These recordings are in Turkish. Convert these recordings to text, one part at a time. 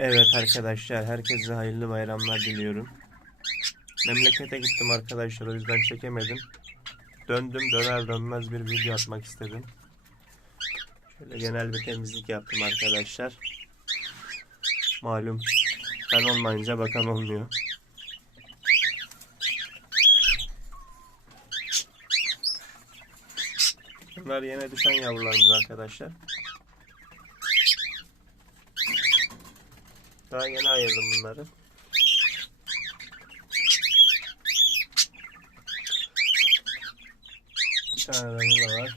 Evet arkadaşlar, herkese hayırlı bayramlar diliyorum. Memlekete gittim arkadaşlar, o yüzden çekemedim. Döndüm, döner dönmez bir video atmak istedim. Şöyle genel bir temizlik yaptım arkadaşlar. Malum ben olmayınca bakan olmuyor. Bunlar yine düşen yavrularımız arkadaşlar. Daha yeni ayırdım bunları. Bir tane de burada var.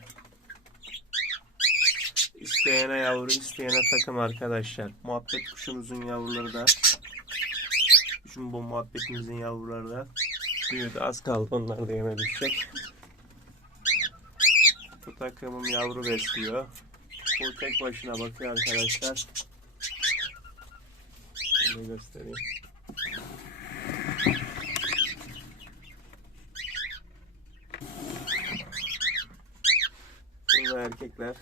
İsteyene yavru, isteyene takım arkadaşlar. Muhabbet kuşumuzun yavruları da Şimdi bu muhabbetimizin yavruları da büyüdü. Az kaldı. Onlar da yeme düşecek. Bu takımım yavru besliyor. Bu tek başına bakıyor arkadaşlar. Şöyle göstereyim. Burada erkekler.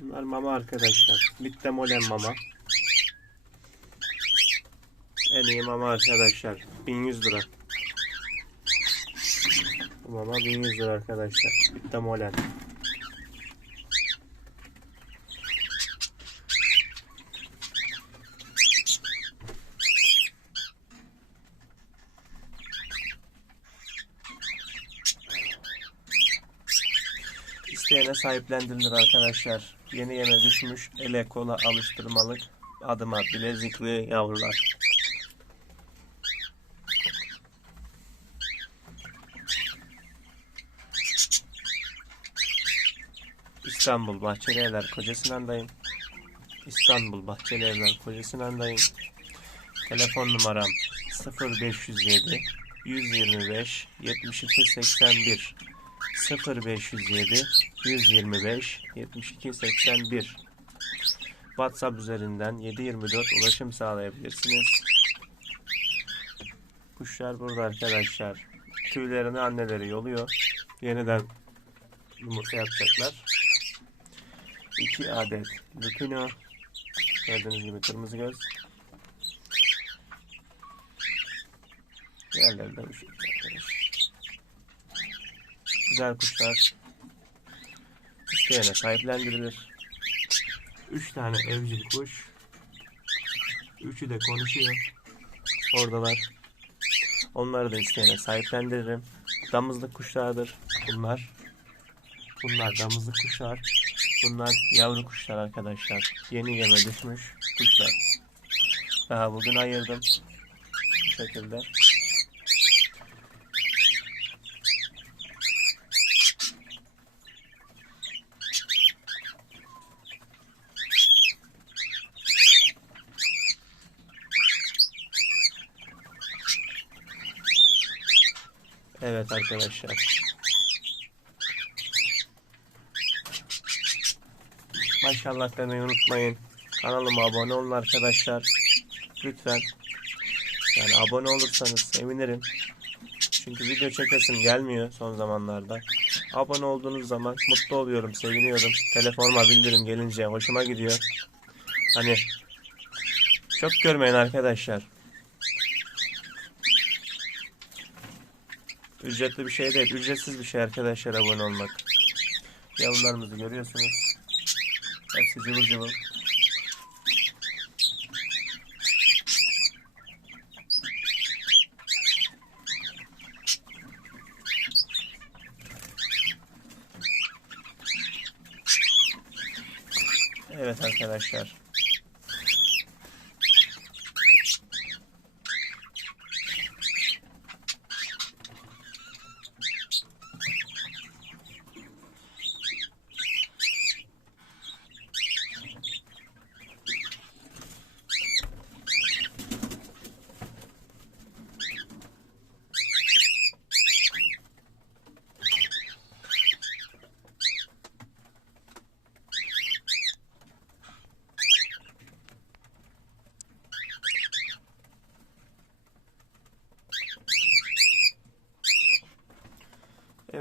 Bunlar mama arkadaşlar. Bitte molen mama. En iyi mama arkadaşlar. 1100 lira. Bu mama 1100 lira arkadaşlar. Bitte molen. İsteyene sahiplendirilir arkadaşlar. Yeni yeme düşmüş, ele kola alıştırmalık, adıma bilezikli yavrular. İstanbul Bahçeli Evler Kocasinan'dayım. İstanbul Bahçeli Evler Kocasinan'dayım. Telefon numaram 0507 125 72 81 0507 125 72 81 WhatsApp üzerinden 724 ulaşım sağlayabilirsiniz. Kuşlar burada arkadaşlar. Tüylerini anneleri yoluyor. Yeniden yumurta yapacaklar. 2 adet lupino. Gördüğünüz gibi kırmızı göz. Diğerleri de bu şekilde arkadaşlar. Güzel kuşlar. İsteyene sahiplendirilir. 3 tane evcil kuş. Üçü de konuşuyor. Oradalar. Onları da isteyene sahiplendiririm. Damızlık kuşlardır bunlar. Bunlar damızlık kuşlar. Bunlar yavru kuşlar arkadaşlar. Yeni yeme düşmüş kuşlar. Daha bugün ayırdım. Bu şekilde. Evet arkadaşlar. Maşallah demeyi unutmayın. Kanalıma abone olun arkadaşlar. Lütfen. Yani abone olursanız sevinirim. Çünkü video çekesim gelmiyor son zamanlarda. Abone olduğunuz zaman mutlu oluyorum, seviniyorum. Telefonuma bildirim gelince hoşuma gidiyor. Hani çok görmeyin arkadaşlar. Ücretli bir şey değil, ücretsiz bir şey arkadaşlar abone olmak. Yavrularımızı görüyorsunuz. Hepsi cıvıl cıvıl. Evet arkadaşlar.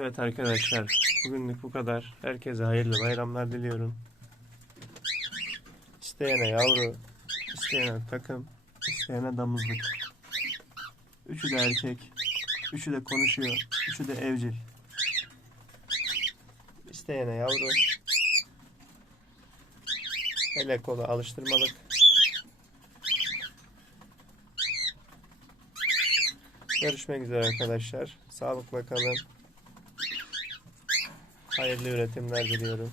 Evet arkadaşlar, bugünlük bu kadar. Herkese hayırlı bayramlar diliyorum. İsteyene yavru, isteyene takım, isteyene damızlık. Üçü de erkek, üçü de konuşuyor, üçü de evcil. İsteyene yavru. Hele kolu alıştırmalık. Görüşmek üzere arkadaşlar. Sağlıkla kalın. Hayırlı üretimler diliyorum.